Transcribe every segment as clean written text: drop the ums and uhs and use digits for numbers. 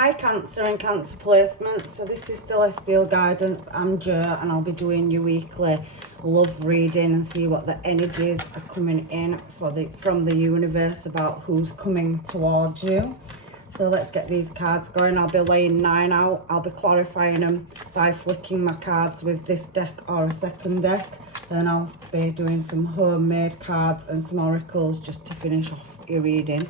Hi Cancer and Cancer placements. So this is Celestial Guidance. I'm Jo and I'll be doing your weekly love reading and see what the energies are coming in from the universe about who's coming towards you. So let's get these cards going. I'll be laying 9 out. I'll be clarifying them by flicking my cards with this deck or a second deck. Then I'll be doing some homemade cards and some oracles just to finish off your reading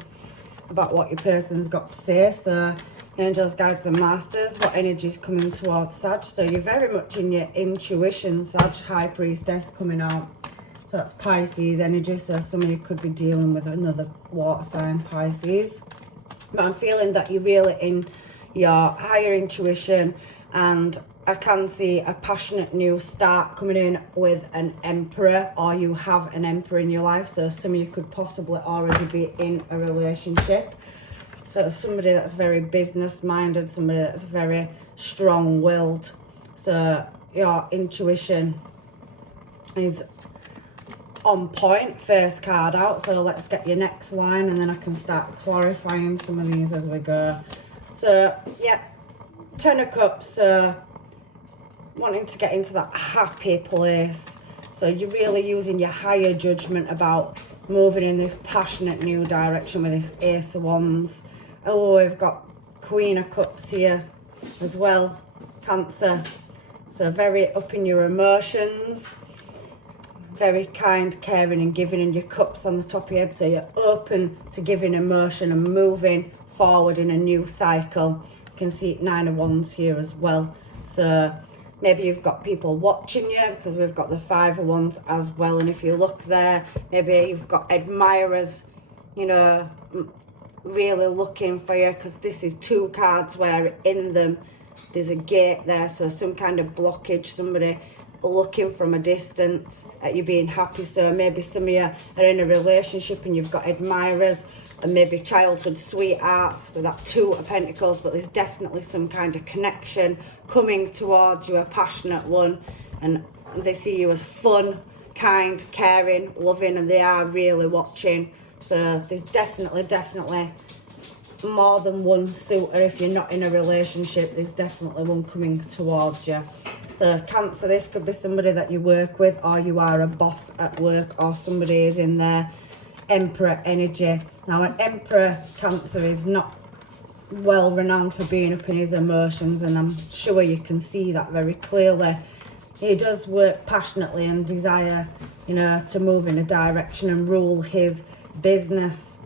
about what your person's got to say. So angels, guides and masters, what energy is coming towards Sag? So you're very much in your intuition, Sag. High Priestess coming out. So that's Pisces energy. So some of you could be dealing with another water sign, Pisces. But I'm feeling that you're really in your higher intuition, and I can see a passionate new start coming in with an Emperor, or you have an Emperor in your life. So some of you could possibly already be in a relationship. So somebody that's very business-minded, somebody that's very strong-willed. So your intuition is on point. First card out. So let's get your next line and then I can start clarifying some of these as we go. So, yeah, 10 of Cups. So wanting to get into that happy place. So you're really using your higher judgment about moving in this passionate new direction with this Ace of Wands. Oh, we've got Queen of Cups here as well, Cancer. So very up in your emotions, very kind, caring and giving, and your cups on the top of your head. So you're open to giving emotion and moving forward in a new cycle. You can see 9 of Wands here as well. So maybe you've got people watching you, because we've got the 5 of Wands as well. And if you look there, maybe you've got admirers, you know, really looking for you, because this is 2 cards where in them there's a gate there. So some kind of blockage, somebody looking from a distance at you being happy. So maybe some of you are in a relationship and you've got admirers, and maybe childhood sweethearts with that 2 of Pentacles, but there's definitely some kind of connection coming towards you, a passionate one, and they see you as fun, kind, caring, loving, and they are really watching. So there's definitely more than one suitor. If you're not in a relationship, there's definitely one coming towards you. So Cancer, this could be somebody that you work with, or you are a boss at work, or somebody is in their Emperor energy. Now an Emperor, Cancer, is not well renowned for being up in his emotions, and I'm sure you can see that very clearly. He does work passionately and desire, you know, to move in a direction and rule his business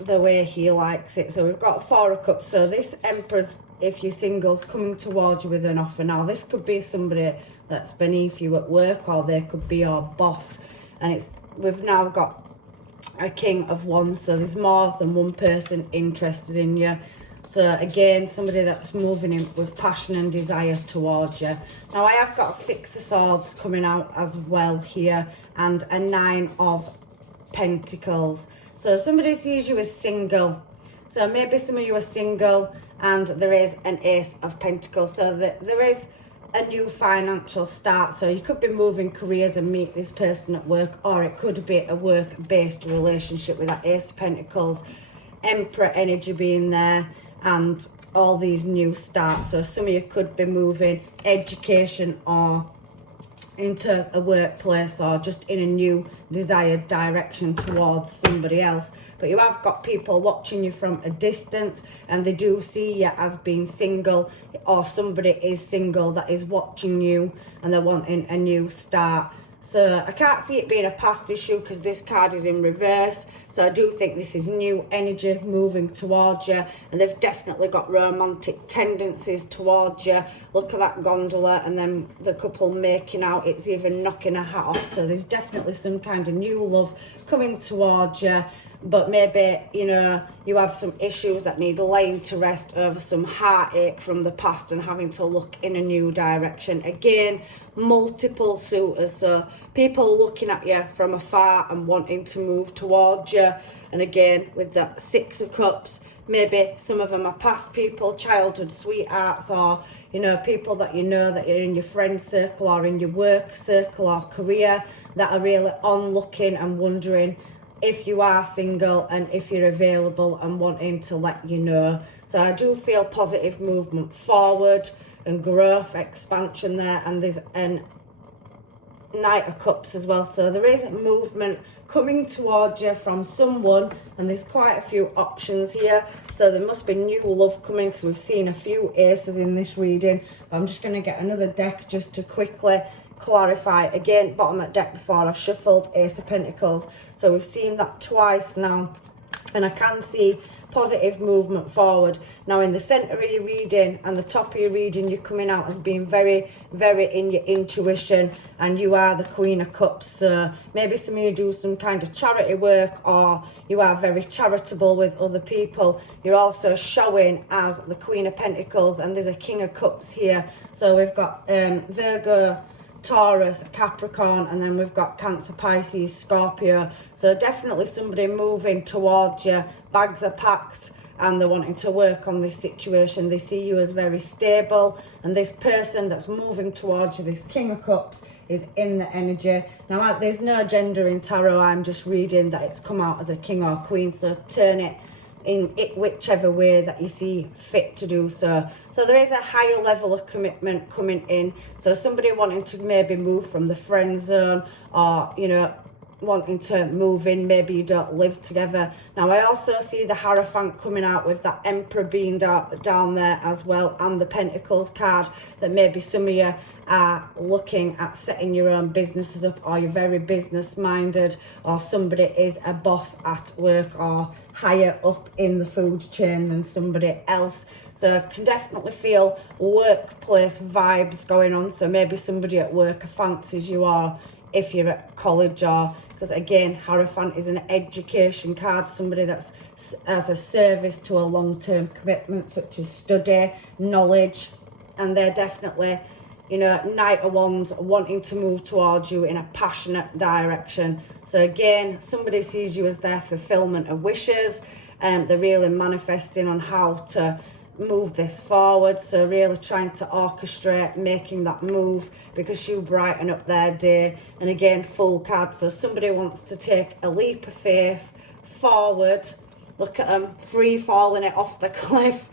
the way he likes it. So we've got 4 of Cups. So this Emperor's, if you're singles, coming towards you with an offer. Now this could be somebody that's beneath you at work, or they could be your boss, and we've now got a King of Wands. So there's more than one person interested in you. So again, somebody that's moving in with passion and desire towards you. Now I have got a 6 of Swords coming out as well here, and a 9 of Pentacles. So somebody sees you as single. So maybe some of you are single and there is an Ace of Pentacles. So there is a new financial start. So you could be moving careers and meet this person at work, or it could be a work-based relationship with that Ace of Pentacles, Emperor energy being there, and all these new starts. So some of you could be moving education or into a workplace, or just in a new desired direction towards somebody else. But you have got people watching you from a distance, and they do see you as being single, or somebody is single that is watching you and they're wanting a new start. So I can't see it being a past issue because this card is in reverse. So I do think this is new energy moving towards you, and they've definitely got romantic tendencies towards you. Look at that gondola, and then the couple making out. It's even knocking a hat off. So there's definitely some kind of new love coming towards you. But maybe, you know, you have some issues that need laying to rest over some heartache from the past and having to look in a new direction. Again, multiple suitors, so people looking at you from afar and wanting to move towards you. And again, with that 6 of Cups, maybe some of them are past people, childhood sweethearts, or, you know, people that you know that you're in your friend circle or in your work circle or career that are really on looking and wondering if you are single and if you're available and wanting to let you know. So I do feel positive movement forward and growth, expansion there, and there's an Knight of Cups as well. So there is movement coming towards you from someone, and there's quite a few options here. So there must be new love coming, because we've seen a few aces in this reading. I'm just going to get another deck just to quickly clarify. Again, bottom of deck before I've shuffled Ace of Pentacles. So we've seen that twice now, and I can see positive movement forward. Now in the centre of your reading and the top of your reading, you're coming out as being very, very in your intuition, and you are the Queen of Cups. So maybe some of you do some kind of charity work, or you are very charitable with other people. You're also showing as the Queen of Pentacles, and there's a King of Cups here. So we've got Virgo, Taurus, Capricorn, and then we've got Cancer, Pisces, Scorpio. So definitely somebody moving towards you. Bags are packed and they're wanting to work on this situation. They see you as very stable, and this person that's moving towards you, this King of Cups, is in the energy. Now there's no gender in tarot, I'm just reading that it's come out as a king or queen, so turn it in whichever way that you see fit to do so. So there is a higher level of commitment coming in. So somebody wanting to maybe move from the friend zone, or, you know, wanting to move in, maybe you don't live together. Now I also see the Hierophant coming out with that Emperor being down there as well, and the Pentacles card, that maybe some of you are looking at setting your own businesses up, or you're very business minded, or somebody is a boss at work or higher up in the food chain than somebody else. So I can definitely feel workplace vibes going on. So maybe somebody at work fancies you, or if you're at college, or because again, Hierophant is an education card, somebody that's as a service to a long-term commitment, such as study, knowledge, and they're definitely, you know, Knight of Wands, wanting to move towards you in a passionate direction. So again, somebody sees you as their fulfillment of wishes, and they're really manifesting on how to move this forward. So really trying to orchestrate making that move, because you brighten up their day. And again, full card, so somebody wants to take a leap of faith forward. Look at them free falling it off the cliff,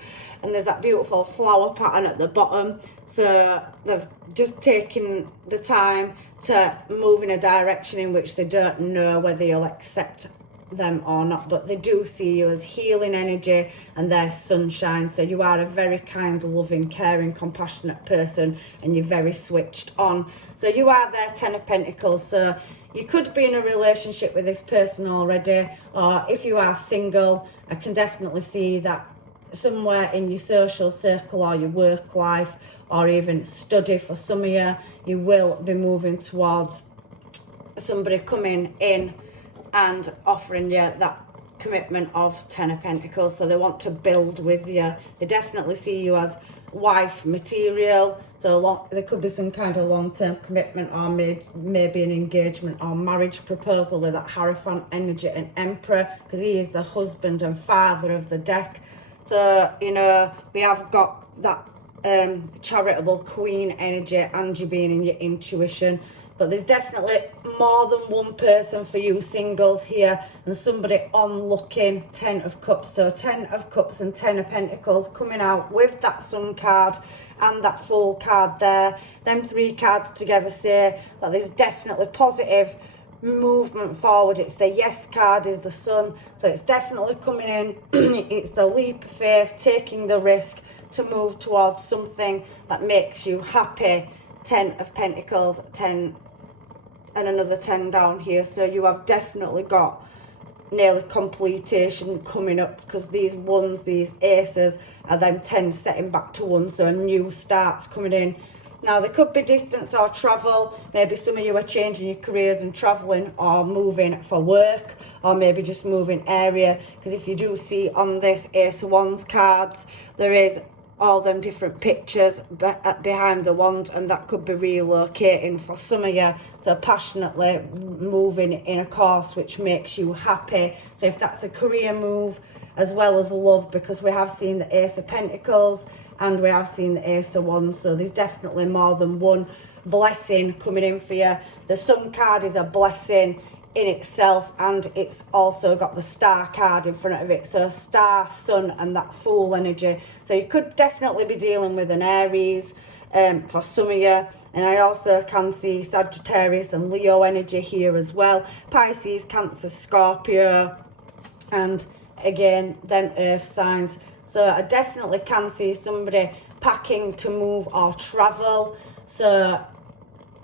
and there's that beautiful flower pattern at the bottom. So they've just taken the time to move in a direction in which they don't know whether you'll accept them or not, but they do see you as healing energy and their sunshine. So you are a very kind, loving, caring, compassionate person, and you're very switched on. So you are their Ten of Pentacles. So you could be in a relationship with this person already, or if you are single, I can definitely see that somewhere in your social circle or your work life, or even study for some of you, you will be moving towards somebody coming in and offering you that commitment of Ten of Pentacles. So they want to build with you. They definitely see you as wife material. So there could be some kind of long-term commitment, or maybe an engagement or marriage proposal with that Hierophant energy and Emperor, because he is the husband and father of the deck. So, you know, we have got that charitable Queen energy, and you being in your intuition. But there's definitely more than one person for you singles here, and somebody on looking. Ten of Cups. So 10 of Cups and 10 of Pentacles coming out with that Sun card and that Fool card there. Them three cards together say that there's definitely positive movement forward. It's the Yes card, is the Sun. So it's definitely coming in. It's the leap of faith, taking the risk to move towards something that makes you happy. 10 of Pentacles, 10 and another 10 down here. So you have definitely got nearly completion coming up, because these ones, these aces, are them 10 setting back to 1. So a new start's coming in. Now there could be distance or travel. Maybe some of you are changing your careers and travelling, or moving for work, or maybe just moving area. Because if you do see on this Ace of Wands cards, there is all them different pictures behind the wand, and that could be relocating for some of you. So passionately moving in a course which makes you happy. So if that's a career move as well as love, because we have seen the Ace of Pentacles and we have seen the Ace of Wands, so there's definitely more than one blessing coming in for you. The Sun card is a blessing in itself, and it's also got the star card in front of it, so star, sun, and that Fool energy. So you could definitely be dealing with an Aries for some of you. And I also can see Sagittarius and Leo energy here as well. Pisces, Cancer, Scorpio, and again, them earth signs. So I definitely can see somebody packing to move or travel. So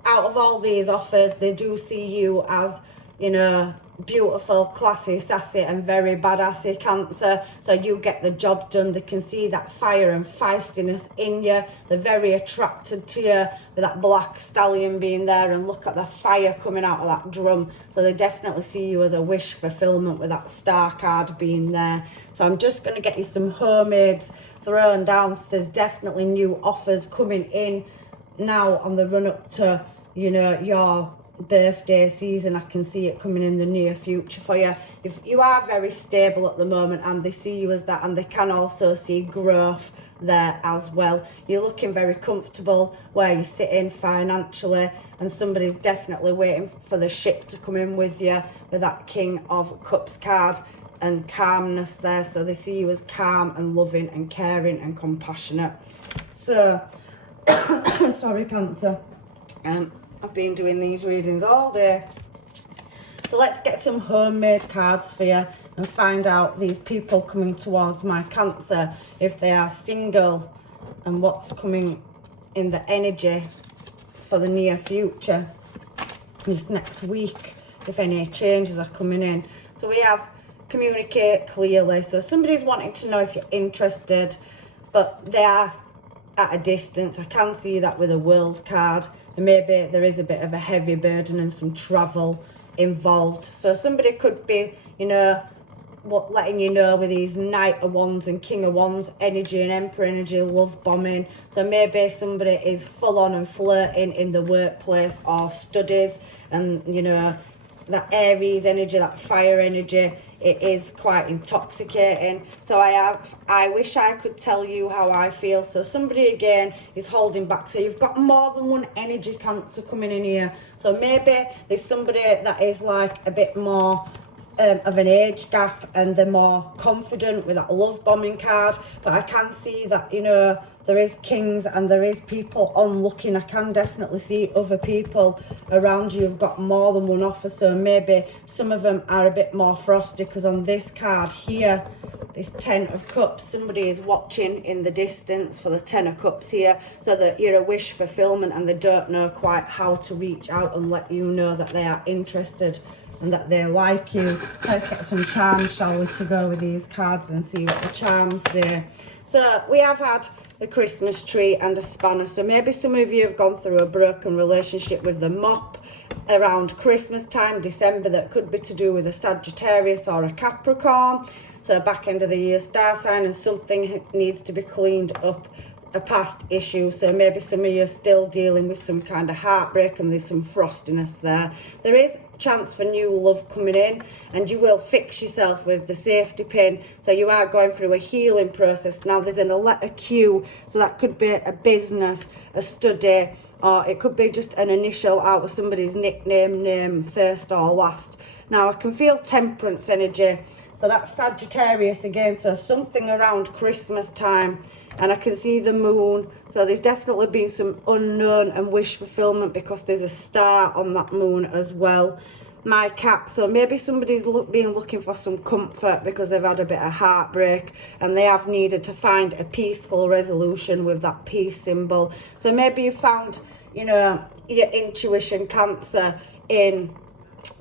out of all these offers, they do see you as, you know, beautiful, classy, sassy, and very badassy, Cancer. So you get the job done. They can see that fire and feistiness in you. They're very attracted to you with that black stallion being there, and look at the fire coming out of that drum. So they definitely see you as a wish fulfillment with that star card being there. So I'm just going to get you some homemades thrown down. So there's definitely new offers coming in now on the run up to, you know, your birthday season. I can see it coming in the near future for you. If you are very stable at the moment, and they see you as that, and they can also see growth there as well. You're looking very comfortable where you're sitting financially, and somebody's definitely waiting for the ship to come in with you with that King of Cups card and calmness there. So they see you as calm and loving and caring and compassionate. So sorry, Cancer, I've been doing these readings all day. So let's get some homemade cards for you and find out these people coming towards my Cancer, if they are single, and what's coming in the energy for the near future, this next week, if any changes are coming in. So we have communicate clearly. So somebody's wanting to know if you're interested, but they are at a distance. I can see that with a World card. And maybe there is a bit of a heavy burden and some travel involved. So somebody could be, you know, letting you know with these Knight of Wands and King of Wands energy and Emperor energy, love bombing. So maybe somebody is full on and flirting in the workplace or studies, and, you know, that Aries energy, that fire energy, it is quite intoxicating. So I wish I could tell you how I feel. So somebody again is holding back. So you've got more than one energy, Cancer, coming in here. So maybe there's somebody that is like a bit more of an age gap, and they're more confident with that love bombing card. But I can see that, you know, there is kings and there is people on looking. I can definitely see other people around you. You've got more than one offer, so maybe some of them are a bit more frosty, because on this card here, this 10 of Cups, somebody is watching in the distance for the 10 of Cups here, so that you're a wish fulfillment and they don't know quite how to reach out and let you know that they are interested and that they like you. Let's get some charms, shall we, to go with these cards and see what the charms say. So we have had a Christmas tree and a spanner. So maybe some of you have gone through a broken relationship with the mop around Christmas time, December, that could be to do with a Sagittarius or a Capricorn. So back end of the year star sign, and something needs to be cleaned up, a past issue. So maybe some of you are still dealing with some kind of heartbreak, and there's some frostiness there. There is chance for new love coming in, and you will fix yourself with the safety pin. So you are going through a healing process. Now there's a letter Q, so that could be a business, a study, or it could be just an initial out of somebody's nickname, name, first or last. Now I can feel temperance energy, so that's Sagittarius again, so something around Christmas time. And I can see the moon, so there's definitely been some unknown and wish fulfillment, because there's a star on that moon as well. My cat, so maybe somebody's been looking for some comfort because they've had a bit of heartbreak, and they have needed to find a peaceful resolution with that peace symbol. So maybe you found, you know, your intuition, Cancer, in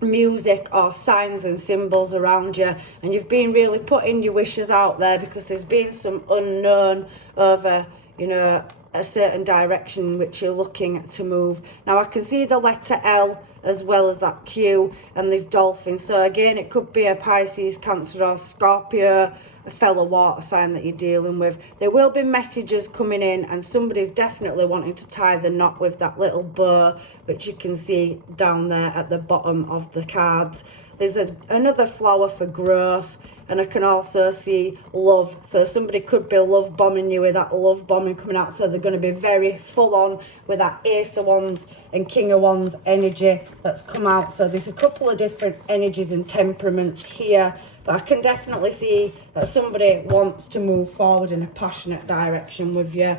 music or signs and symbols around you, and you've been really putting your wishes out there, because there's been some unknown over, you know, a certain direction in which you're looking to move. Now I can see the letter L as well as that Q, and there's dolphins. So again, it could be a Pisces, Cancer or Scorpio, a fellow water sign that you're dealing with. There will be messages coming in, and somebody's definitely wanting to tie the knot with that little bow, which you can see down there at the bottom of the cards. There's another flower for growth, and I can also see love. So somebody could be love bombing you with that love bombing coming out. So they're going to be very full on with that Ace of Wands and King of Wands energy that's come out. So there's a couple of different energies and temperaments here. But I can definitely see that somebody wants to move forward in a passionate direction with you.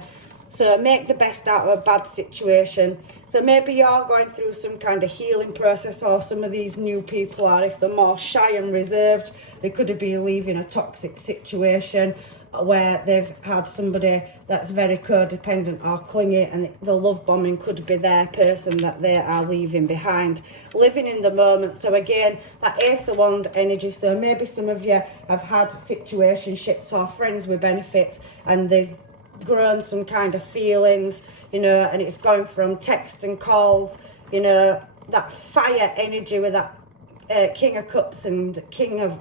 So make the best out of a bad situation. So maybe you're going through some kind of healing process, or some of these new people are, if they're more shy and reserved, they could be leaving a toxic situation where they've had somebody that's very codependent or clingy, and the love bombing could be their person that they are leaving behind. Living in the moment. So again, that Ace of Wands energy. So maybe some of you have had situationships or friends with benefits, and there's grown some kind of feelings, you know, and it's going from text and calls, you know, that fire energy with that King of Cups and King of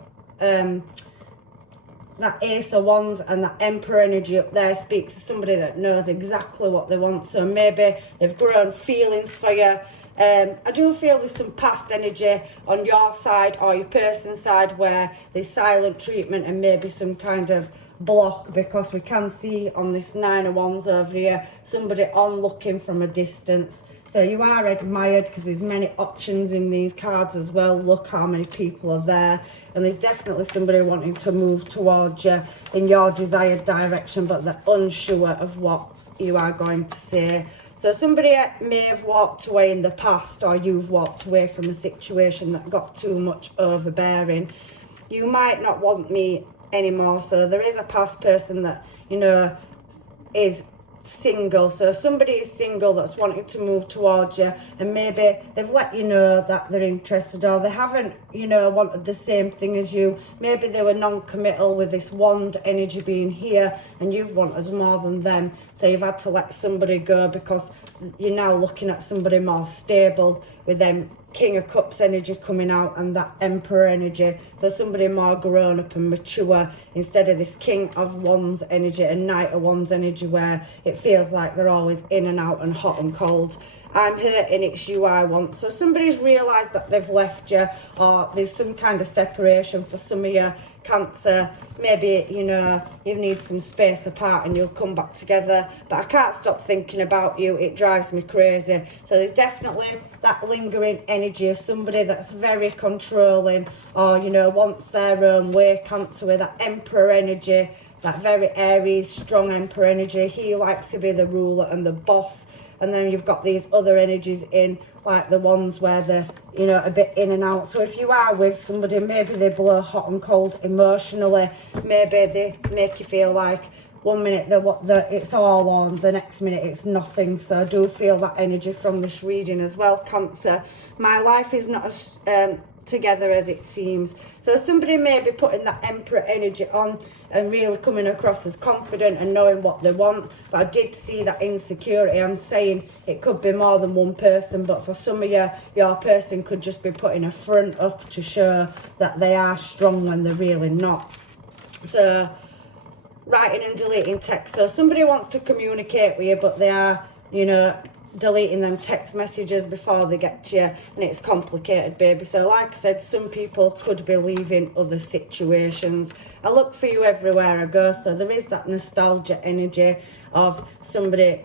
that Ace of Wands, and that Emperor energy up there speaks to somebody that knows exactly what they want. So maybe they've grown feelings for you. I do feel there's some past energy on your side or your person's side where there's silent treatment and maybe some kind of block, because we can see on this Nine of Wands over here somebody on looking from a distance. So you are admired, because there's many options in these cards as well. Look how many people are there, and there's definitely somebody wanting to move towards you in your desired direction, but they're unsure of what you are going to say. So somebody may have walked away in the past, or you've walked away from a situation that got too much overbearing. You might not want me anymore. So there is a past person that, you know, is single. So somebody is single that's wanting to move towards you, and maybe they've let you know that they're interested, or they haven't, you know, wanted the same thing as you. Maybe they were non-committal with this wand energy being here, and you've wanted more than them. So you've had to let somebody go because you're now looking at somebody more stable with them King of Cups energy coming out and that Emperor energy. So somebody more grown up and mature, instead of this King of Wands energy and Knight of Wands energy where it feels like they're always in and out and hot and cold. I'm hurting, it's you I want. So somebody's realised that they've left you, or there's some kind of separation for some of you. Cancer, maybe, you know, you need some space apart and you'll come back together, but I can't stop thinking about you, it drives me crazy. So there's definitely that lingering energy of somebody that's very controlling, or, you know, wants their own way. Cancer with that Emperor energy, that very Aries strong Emperor energy. He likes to be the ruler and the boss. And then you've got these other energies in, like the ones where they're, you know, a bit in and out. So if you are with somebody, maybe they blow hot and cold emotionally. Maybe they make you feel like 1 minute it's all on, the next minute it's nothing. So I do feel that energy from this reading as well, Cancer. My life is not as together as it seems. So somebody may be putting that Emperor energy on and really coming across as confident and knowing what they want, but I did see that insecurity. I'm saying it could be more than one person, but for some of you, your person could just be putting a front up to show that they are strong when they're really not. So writing and deleting text. So somebody wants to communicate with you, but they are, you know, deleting them text messages before they get to you, and it's complicated, baby. So like I said, some people could be leaving other situations. I look for you everywhere I go. So there is that nostalgia energy of somebody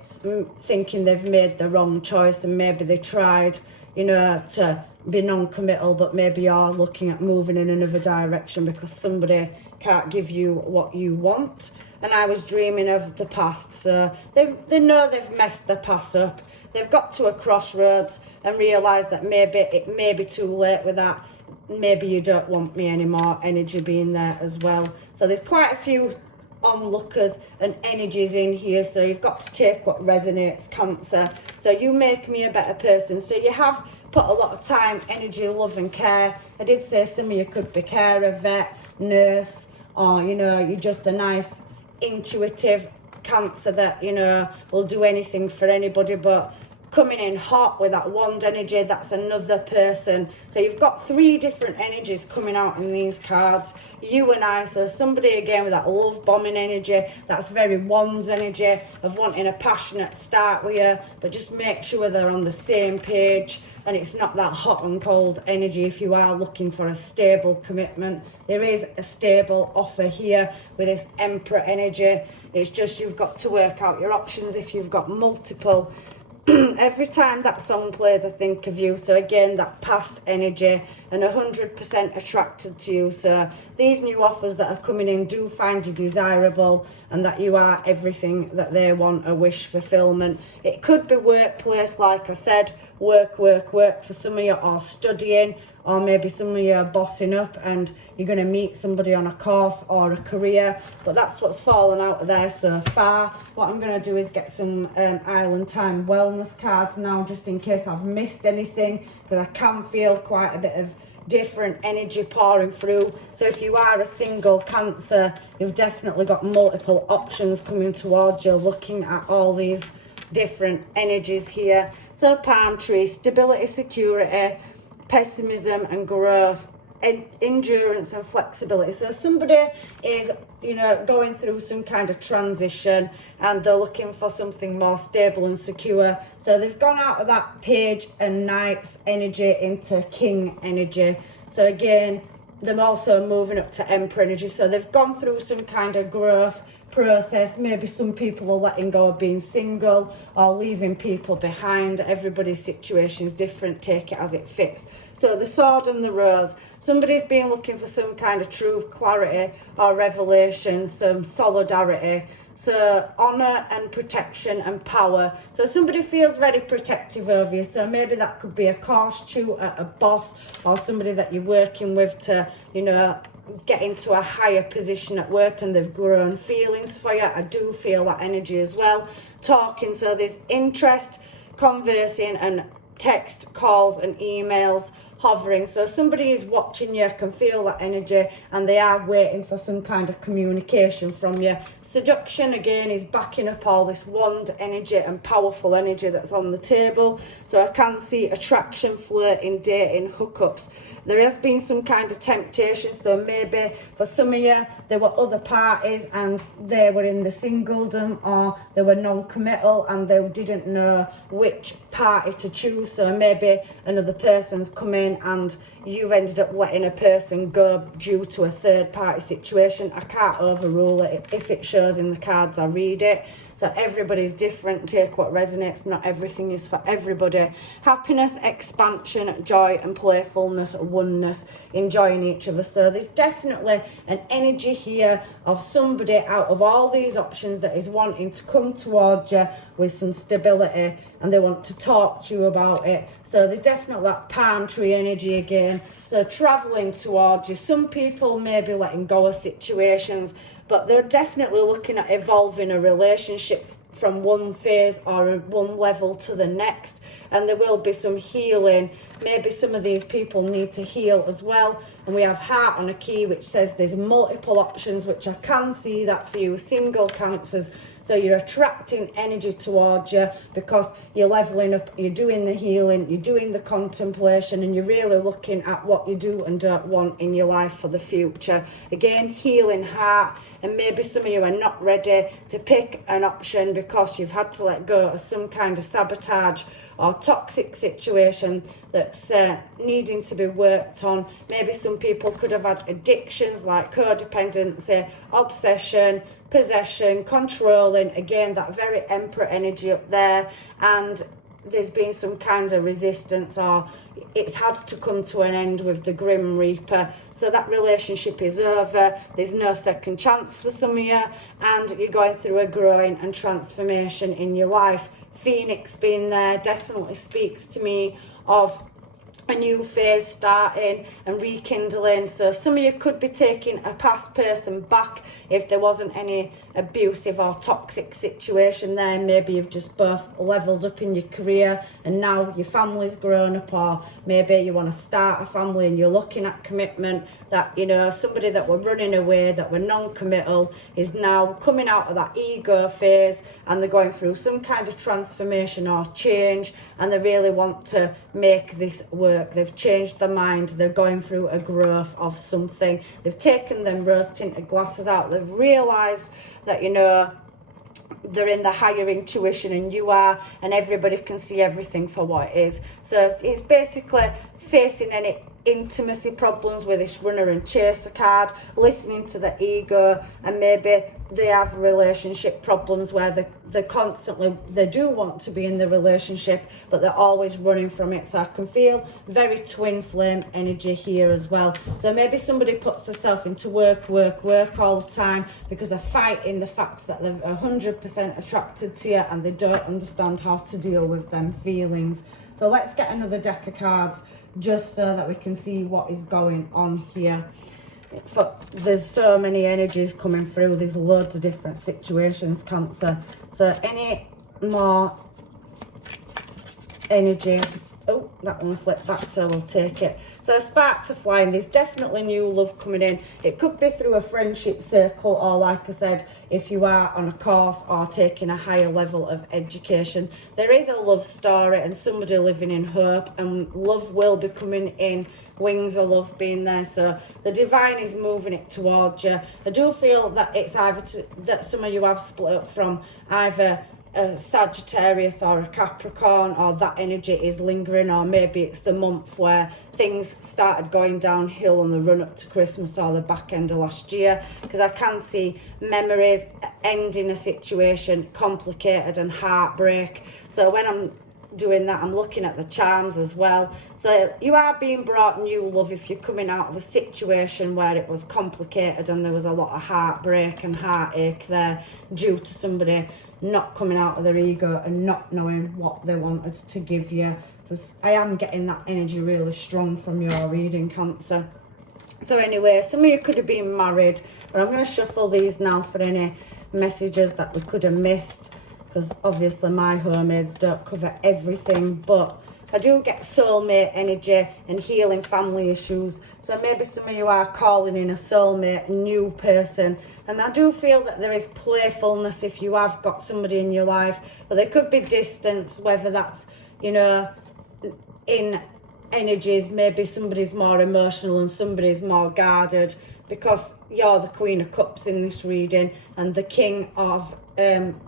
thinking they've made the wrong choice, and maybe they tried, you know, to be non-committal, but maybe you're looking at moving in another direction because somebody can't give you what you want. And I was dreaming of the past. So they know they've messed the past up. They've got to a crossroads and realised that maybe it may be too late with that. Maybe you don't want me anymore, energy being there as well. So there's quite a few onlookers and energies in here. So you've got to take what resonates, Cancer. So you make me a better person. So you have put a lot of time, energy, love and care. I did say some of you could be carer, vet, nurse, or, you know, you're just a nice, intuitive Cancer that, you know, will do anything for anybody. But coming in hot with that wand energy, that's another person. So you've got 3 different energies coming out in these cards. You and I, so somebody again with that love bombing energy, that's very wands energy of wanting a passionate start with you, but just make sure they're on the same page and it's not that hot and cold energy. If you are looking for a stable commitment, there is a stable offer here with this Emperor energy. It's just you've got to work out your options if you've got multiple. Every time that song plays, I think of you. So again, that past energy and 100% attracted to you. So these new offers that are coming in do find you desirable and that you are everything that they want, a wish fulfillment. It could be workplace, like I said, work for some of you, or studying, or maybe some of you are bossing up and you're going to meet somebody on a course or a career, but that's what's fallen out of there so far. What I'm going to do is get some Island Time wellness cards now, just in case I've missed anything, because I can feel quite a bit of different energy pouring through. So if you are a single Cancer, you've definitely got multiple options coming towards you, looking at all these different energies here. So palm tree, stability, security, pessimism and growth, endurance and flexibility. So somebody is, going through some kind of transition and they're looking for something more stable and secure. So they've gone out of that Page and Knights energy into King energy. So again, they're also moving up to Emperor energy. So they've gone through some kind of growth process. Maybe some people are letting go of being single or leaving people behind. Everybody's situation is different. Take it as it fits. So the Sword and the Rose. Somebody's been looking for some kind of truth, clarity or revelation, some solidarity. So honour and protection and power. So somebody feels very protective of you. So maybe that could be a course tutor, a boss, or somebody that you're working with to, get into a higher position at work, and they've grown feelings for you. I do feel that energy as well. Talking, so there's interest, conversing and text, calls and emails hovering. So somebody is watching you, can feel that energy, and they are waiting for some kind of communication from you. Seduction again is backing up all this wand energy and powerful energy that's on the table. So I can see attraction, flirting, dating, hookups. There has been some kind of temptation, so maybe for some of you there were other parties and they were in the singledom, or they were non-committal and they didn't know which party to choose. So maybe another person's come in and you've ended up letting a person go due to a third party situation. I can't overrule it. If it shows in the cards, I read it. So everybody's different. Take what resonates. Not everything is for everybody. Happiness, expansion, joy and playfulness, oneness, enjoying each other. So there's definitely an energy here of somebody out of all these options that is wanting to come towards you with some stability, and they want to talk to you about it. So there's definitely that palm tree energy again. So traveling towards you. Some people may be letting go of situations, but they're definitely looking at evolving a relationship from one phase or one level to the next, and there will be some healing. Maybe some of these people need to heal as well. And we have heart on a key, which says there's multiple options, which I can see that for you single Cancers. So you're attracting energy towards you because you're leveling up, you're doing the healing, you're doing the contemplation, and you're really looking at what you do and don't want in your life for the future. Again, healing heart, and maybe some of you are not ready to pick an option because you've had to let go of some kind of sabotage or toxic situation that's needing to be worked on. Maybe some people could have had addictions like codependency, obsession, possession, controlling. Again, that very Emperor energy up there, and there's been some kind of resistance, or it's had to come to an end with the Grim Reaper. So that relationship is over. There's no second chance for some of you, and you're going through a growing and transformation in your life. Phoenix being there definitely speaks to me of a new phase starting and rekindling. So some of you could be taking a past person back if there wasn't any abusive or toxic situation there. Maybe you've just both leveled up in your career and now your family's grown up, or maybe you want to start a family and you're looking at commitment. That, you know, somebody that were running away, that were non-committal, is now coming out of that ego phase and they're going through some kind of transformation or change, and they really want to make this work. They've changed their mind, they're going through a growth of something. They've taken them rose tinted glasses out, they've realised that, you know, they're in the higher intuition and you are, and everybody can see everything for what it is. So it's basically facing any intimacy problems with this runner and chaser card, listening to the ego, and maybe they have relationship problems where they do want to be in the relationship, but they're always running from it. So I can feel very twin flame energy here as well. So maybe somebody puts themselves into work all the time because they're fighting the fact that they're 100% attracted to you and they don't understand how to deal with them feelings. So let's get another deck of cards just so that we can see what is going on here. There's so many energies coming through, there's loads of different situations, Cancer. So any more energy? Oh, that one flipped back, so we'll take it. So sparks are flying. There's definitely new love coming in. It could be through a friendship circle, or like I said, if you are on a course or taking a higher level of education. There is a love story and somebody living in hope, and love will be coming in, wings of love being there. So the divine is moving it towards you. I do feel that it's either that some of you have split up from either a Sagittarius or a Capricorn, or that energy is lingering, or maybe it's the month where things started going downhill on the run up to Christmas or the back end of last year, because I can see memories ending a situation, complicated and heartbreak. So when I'm doing that, I'm looking at the charms as well. So you are being brought new love if you're coming out of a situation where it was complicated and there was a lot of heartbreak and heartache there due to somebody not coming out of their ego and not knowing what they wanted to give you. So I am getting that energy really strong from your reading, Cancer. So anyway, some of you could have been married, but I'm going to shuffle these now for any messages that we could have missed, because obviously my homemades don't cover everything, but I do get soulmate energy and healing family issues. So maybe some of you are calling in a soulmate, a new person. And I do feel that there is playfulness if you have got somebody in your life, but there could be distance, whether that's, you know, in energies, maybe somebody's more emotional and somebody's more guarded, because you're the Queen of Cups in this reading, and the King of King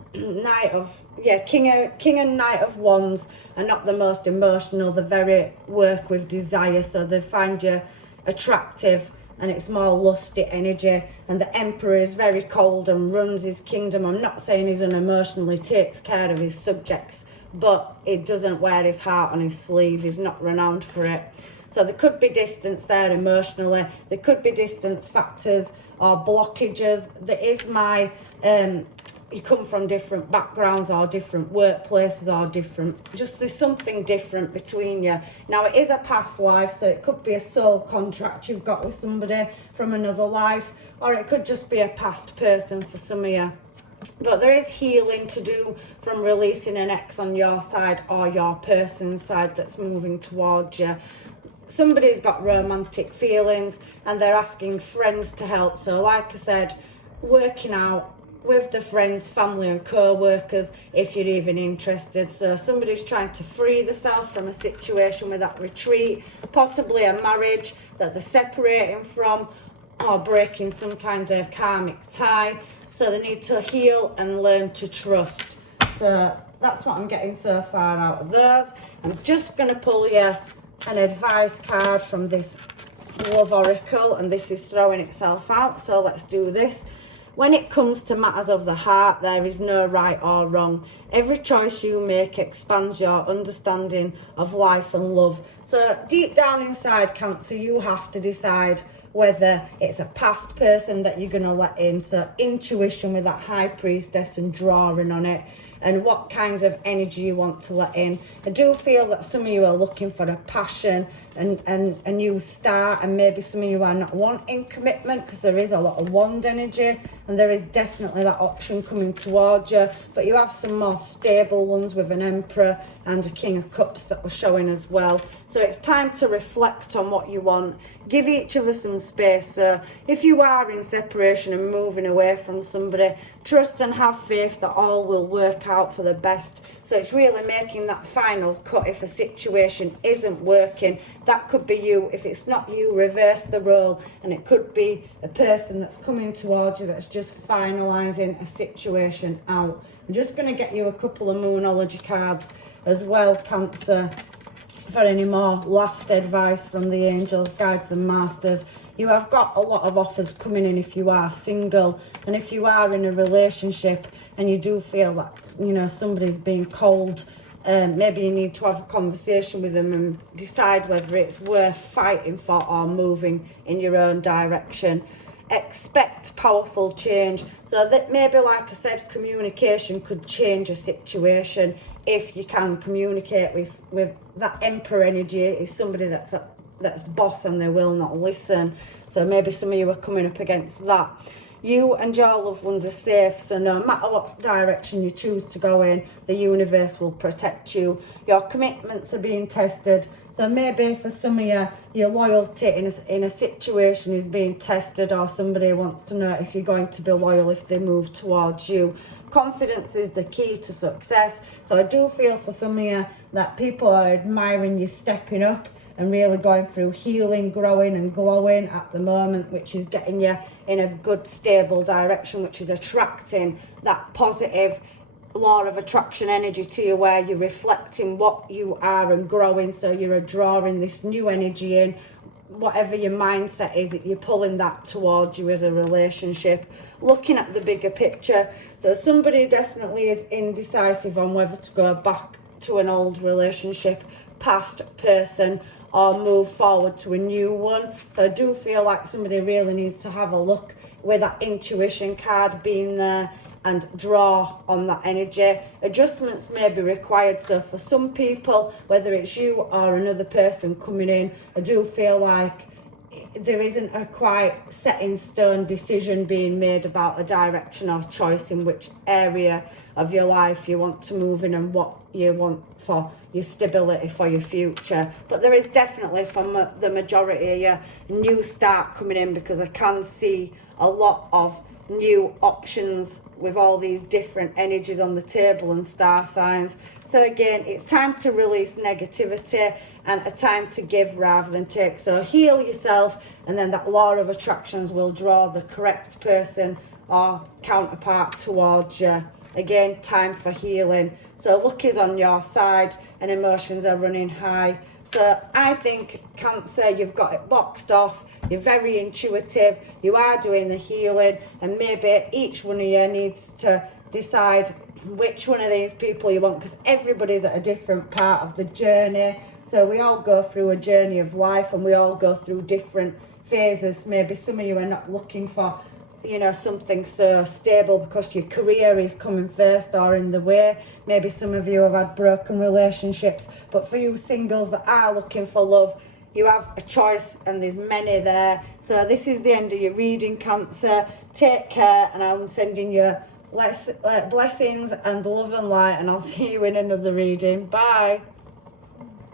and Knight of Wands are not the most emotional. They very work with desire, so they find you attractive, and it's more lusty energy. And the Emperor is very cold and runs his kingdom. I'm not saying he's unemotional, he takes care of his subjects, but he doesn't wear his heart on his sleeve. He's not renowned for it. So there could be distance there emotionally. There could be distance factors or blockages. There is my you come from different backgrounds or different workplaces or different, just there's something different between you. Now it is a past life, so it could be a soul contract you've got with somebody from another life, or it could just be a past person for some of you. But there is healing to do from releasing an ex on your side or your person's side that's moving towards you. Somebody's got romantic feelings and they're asking friends to help. So like I said, working out with the friends, family and co-workers if you're even interested. So somebody's trying to free themselves from a situation with that retreat, possibly a marriage that they're separating from, or breaking some kind of karmic tie. So they need to heal and learn to trust. So that's what I'm getting so far out of those. I'm just going to pull you an advice card from this Love Oracle, and this is throwing itself out. So let's do this. When it comes to matters of the heart, there is no right or wrong. Every choice you make expands your understanding of life and love. So deep down inside, Cancer, you have to decide whether it's a past person that you're going to let in. So intuition with that High Priestess and drawing on it. and what kind of energy you want to let in. I do feel that some of you are looking for a passion and a new start, and maybe some of you are not wanting commitment because there is a lot of wand energy, and there is definitely that option coming towards you. But you have some more stable ones with an Emperor and a King of Cups that we're showing as well. So it's time to reflect on what you want. Give each other some space. So if you are in separation and moving away from somebody, trust and have faith that all will work out for the best. So it's really making that final cut if a situation isn't working. That could be you. If it's not you, reverse the role, and it could be a person that's coming towards you that's just finalising a situation out. I'm just going to get you a couple of Moonology cards as well, Cancer, for any more last advice from the angels, guides and masters. You have got a lot of offers coming in if you are single, and if you are in a relationship and you do feel that, you know, somebody's being cold, maybe you need to have a conversation with them and decide whether it's worth fighting for or moving in your own direction. Expect powerful change. So that maybe, like I said, communication could change a situation if you can communicate with that Emperor energy. Is somebody that's boss and they will not listen. So maybe some of you are coming up against that. You and your loved ones are safe, so no matter what direction you choose to go in, the universe will protect you. Your commitments are being tested. So maybe for some of you, your loyalty in a situation is being tested, or somebody wants to know if you're going to be loyal if they move towards you. Confidence is the key to success. So I do feel for some of you that people are admiring you stepping up and really going through healing, growing and glowing at the moment, which is getting you in a good, stable direction, which is attracting that positive law of attraction energy to you, where you're reflecting what you are and growing. So you're drawing this new energy in. Whatever your mindset is, you're pulling that towards you as a relationship. Looking at the bigger picture. So somebody definitely is indecisive on whether to go back to an old relationship, past person, or move forward to a new one. So I do feel like somebody really needs to have a look with that intuition card being there and draw on that energy. Adjustments may be required. So for some people, whether it's you or another person coming in, I do feel like there isn't a quite set in stone decision being made about a direction or choice in which area of your life you want to move in and what you want for your stability for your future. But there is definitely, from the majority of you, a new start coming in, because I can see a lot of new options with all these different energies on the table and star signs. So again, it's time to release negativity and a time to give rather than take. So heal yourself, and then that law of attractions will draw the correct person or counterpart towards you. Again, time for healing. So luck is on your side and emotions are running high. So I think, Cancer, you've got it boxed off. You're very intuitive. You are doing the healing, and maybe each one of you needs to decide which one of these people you want, because everybody's at a different part of the journey. So we all go through a journey of life, and we all go through different phases. Maybe some of you are not looking for, you know, something so stable because your career is coming first or in the way. Maybe some of you have had broken relationships, but for you singles that are looking for love, you have a choice and there's many there. So this is the end of your reading, Cancer. Take care, and I'm sending you blessings and love and light, and I'll see you in another reading. Bye.